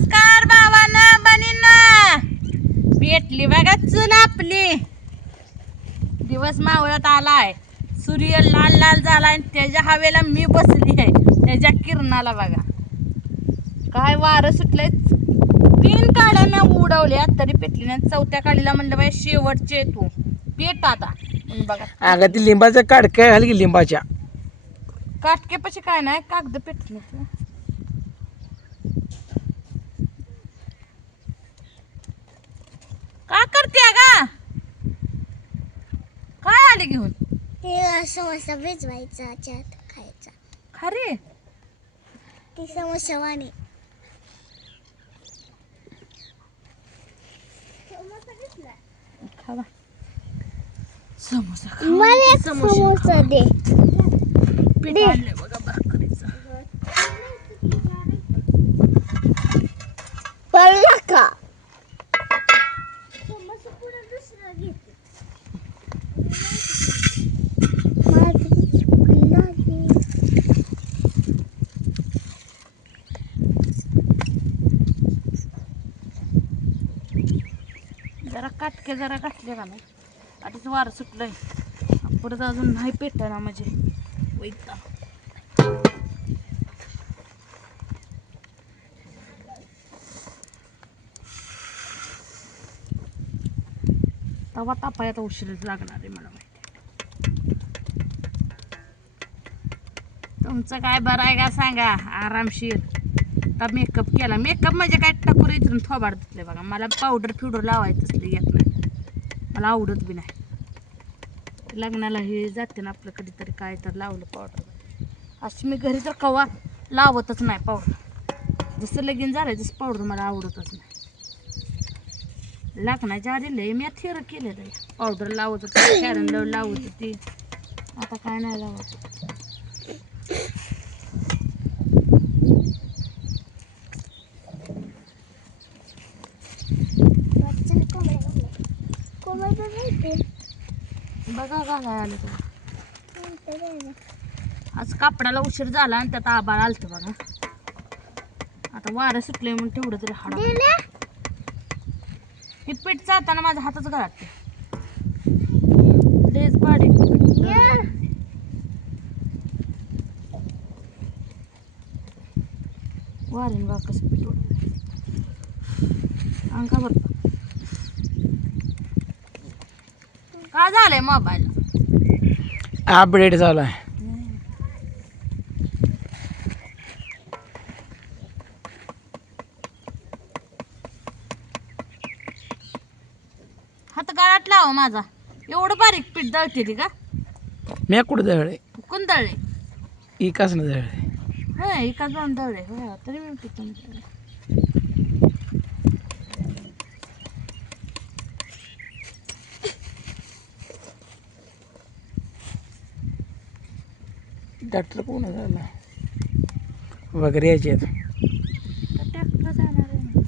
नमस्कार भावानं बनींनो, पेटली बघा चूल आपली. दिवस मावळत आलाय, सूर्य लाल लाल झालाय आणि त्याच्या हवेला मी बसली आहे. त्याच्या किरणाला बघा काय वारं सुटलंय. 3 काड्या मी उडवल्या तरी पेटली नाही. 4थ्या काडीला म्हणलं बाई शेवटचे तू पेट आता. बघा अगं ती लिंबाचं काडकं घाल की लिंबाच्या. काटकेपाशी काय नाही, कागद पेटले. का करते गा? काय आले घेऊन? हे समोसा भिजवायचा त्यात खायचा. खरे ती समोसावाणी खावा समोसा. मला एक समोसा दे. पीठ आणलंय बघा भाकरीचं. पडला का? समोसा पुढे दुसरा घेते. जरा काटके जरा घातले का नाही. आधीच वारं सुटलंय, परत अजून नाही पेटना म्हणजे वैता. तवा तापाय आता उशीर लागणार आहे मला माहिती. तुमचं काय बरं आहे का सांगा आरामशीर. आता मेकअप केला. मेकअप म्हणजे काय टाकून इथून थोबाड धुतले बघा. मला पावडर फिवडर लावायचं येत नाही, मला आवडत बी नाही. लग्नाला हे जाते ना आपलं कधीतरी काय तर लावलं पावडर. अशी मी घरी तर कवा लावतच नाही पावडर. जसं लगीन झालं तसं पावडर मला आवडतच नाही. लग्नाच्या आधी लय मी थेर केलेलं आहे. पावडर लावत होती, फॅरन लावत होती. आता काय नाही लावत. बघा घालाय आलं तर. आज कापडाला उशीर झाला आणि त्यात आबाळ आलतं बघा. आता वारं सुटलंय म्हणून तेवढं तरी हाडा. हे पीठ चालताना माझ्या हातच घरात लेस पाडे वारेन बा कसं पीठ अंगावर. काय झालंय मोबाईल अपडेट झाला आहे. हात गाळात लावा माझा. एवढं बारीक पीठ दळते ती का? मी कुठं दळले? कोण दळले? इकाच ना दळले. होय एका जाऊन दळले. होय तरी मी पीठ डॉक्टर कोण झाला वगैरे याचे आहेत. ट्रॅक्टर जाणार आहे ना.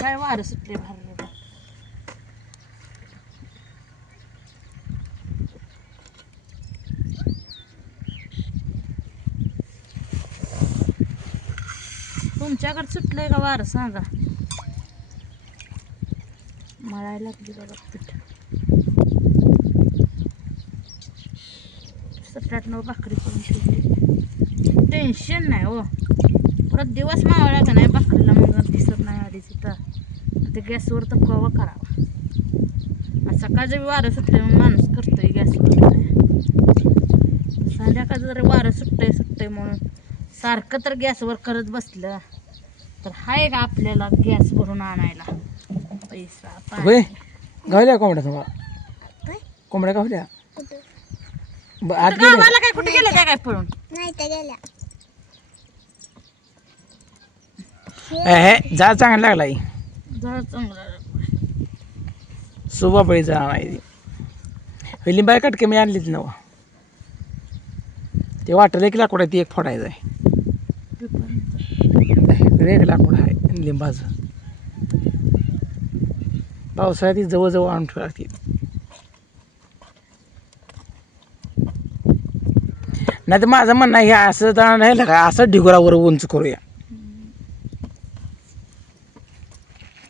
काय वारं सुटले भार. तुमच्याकडे सुटलंय का वारं सांगा. मळायला लागली बघा पीठ. 7-8-9 भाकरी करून ठेवली. टेन्शन नाही हो. परत दिवस मावळा का नाही भाकरीला मग दिसत नाही आधीच इथं. ते गॅसवर तर कवा करावा. सकाळचं वारं सुटतंय मग माणूस करतोय गॅसवर. संध्याकाळचं जर वारं सुटतंय म्हणून सारखं तर गॅसवर करत बसलं तर हाय का आपल्याला गॅस भरून आणायला पैसा. होय गावल्या कोंबड्या तुम्हाला? कोंबड्या गावल्या आत गेल्या? गावाला काय कुठे गेलं त्या काय पळून? नाही तर गेल्या. हे जा चांगला लागला जरा चांगला सुबाबळीचा लिंबाय कटके मी आणलीच नव. ते वाटलं एक लाकूड आहे ती एक फोडायचं आहे एक लाकूड आहे लिंबाचं पावसाळ्यात ती जवळजवळ आणून ठेवा लागते नाही तर माझं म्हणणं हे असं जाणार नाही का असं ढिगोरावर उंच करूया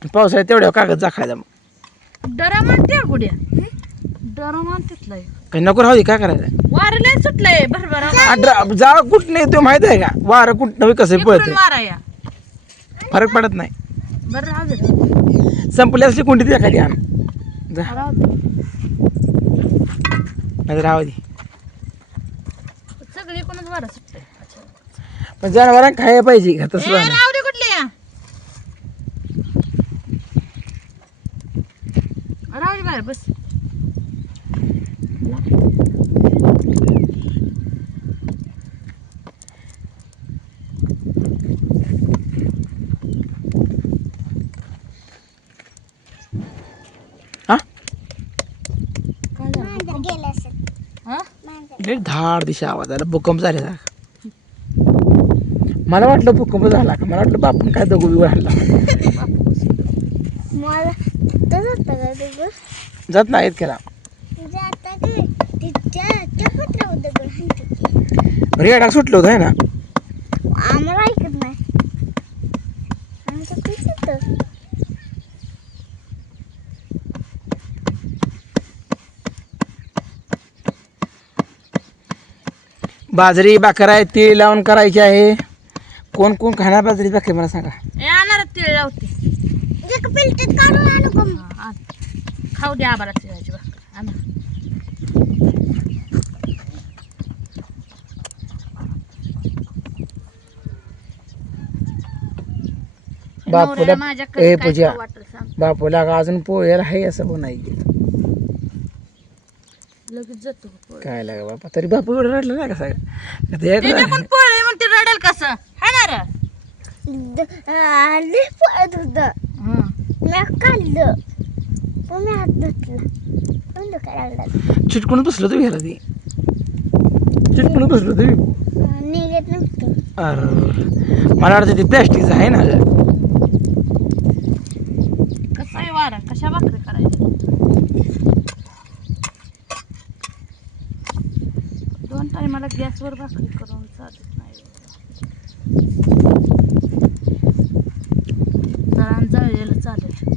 पावसाळ्यात तेवढ्या कागद जाखायचा मग डरा मानते गुड्या डरा मानतेतलाय काही नको राहू दे काय करायचं वारं लय सुटलंय भरभर जा कुठं नाही तो माहित आहे का वारं कुठं नवी कसं पळत मारा या फरक पडत नाही बरं राहू दे संपली असली कोणती ती एखादी आण जा राहू दे नाही राहू दे सगळी कोणच वारं सुटलंय पण जनावरांना खायला पाहिजे का तसं नाही. राहू दे कुठली या राहू दे बाहेर बस हा काय झालं? मांजर गेलं असेल हा? मांजर लय धाड दिशा आवाज आला भूकंप झालेला मला वाटलं भूकंप झाला का मला वाटलं बापून काय दगड बिगड हल्ला मला तर जातं का दगड जात नाहीत केला जाता काय त्या पत्रावर दगड हाणतात रेडा सुटलं होतं आहे ना आम्हाला ऐकत नाही आमचं कुठं येतं बाजरी भाकर आहे तीळ लावून करायची आहे कोण कोण खाणार बाजरी भाकर मला सांगा ए आणणार तिळ लावते एक पिलटीत काढून आणू का मग? हा, आण. खाऊ द्या आबाला तिळाची भाकर आणा बापूला नवऱ्याला माझ्याकडे ए काय पूजा खाऊ वाटेल सांग बापूला का अजून पोळ्याला आहे असं बनायचे लगेच जातो पोळ. काय लागा बापा तरी बापू एवढं रडलं नाही का सगळं तिने पण पोळले म्हणते रडेल कसं हाय ना रे लई पळत होतं हं. मी काढलं पण मी हात धुतला पण दुखायला लागला चिटकून बसलो तू घ्यायला ती चिटकून बसलो तू निघत नव्हतं अरे मला वाटतं ते प्लॅस्टिकचं आहे ना गं कसं आहे वारा कशा भाकरी करायची 2 टायमाला गॅसवर भाकरी करून चालत नाही जळण जळलेलं चालेल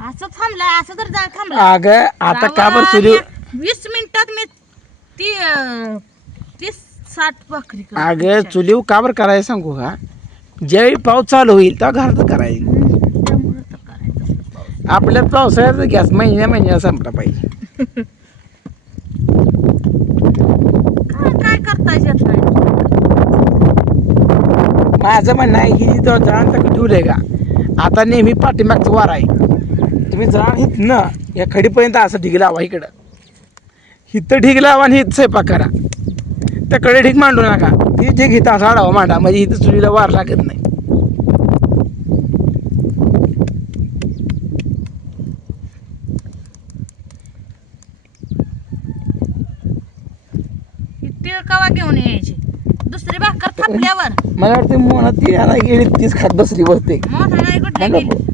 असं थांबला असं तर जाळ थांबला अगं आता का बरं चुली 20 मिनिटात मी ती 30-60 भाकरी करते. अगं चुलीव का बरं करायचं सांगू का ज्यावेळी पाऊस चालू होईल तेव्हा घरात करायचं त्यामुळं तर करायचं असतं पाऊस. आपल्या पावसाळ्यात गॅस महिन्या संपला पाहिजे काय करता येत नाही माझं म्हणणं आहे की जळण तर ठेवलंय का आता नेहमी पाठीमागचं वार आहे तुम्ही जळण हित ना या खडीपर्यंत असं ढीग लावा इकडं हिथं ढीग लावा आणि हित स्वयंपाक करा त्याकडे ढीग मांडू नका ती ढीग हिथं असं आडावा मांडा म्हणजे इथं चुलीला वार लागत नाही तीळ कवा घेऊन यायची दुसरी भाकर थापल्यावर मला वाटतं मोना ती याला गेली तीच खात बसली वरती मोठा नाही हा कुठल्या ना गेली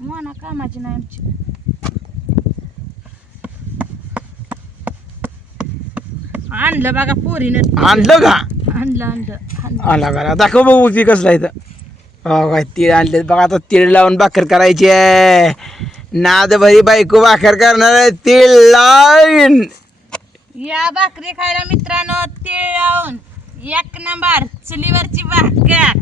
मोना कामाची नाही आमची आणलं बघा पोरीनं आणलं का आणलं आला का दाखव बघू ती कसलं आहे तर हो काय तीळ आणले बघा आता तीळ लावून भाकर करायची आहे नाद भरी बायको भाकर करणार आहे तीळ लावून या भाकरी खायला मित्रांनो तीळ लावून 1 नंबर चुलीवरची भाकर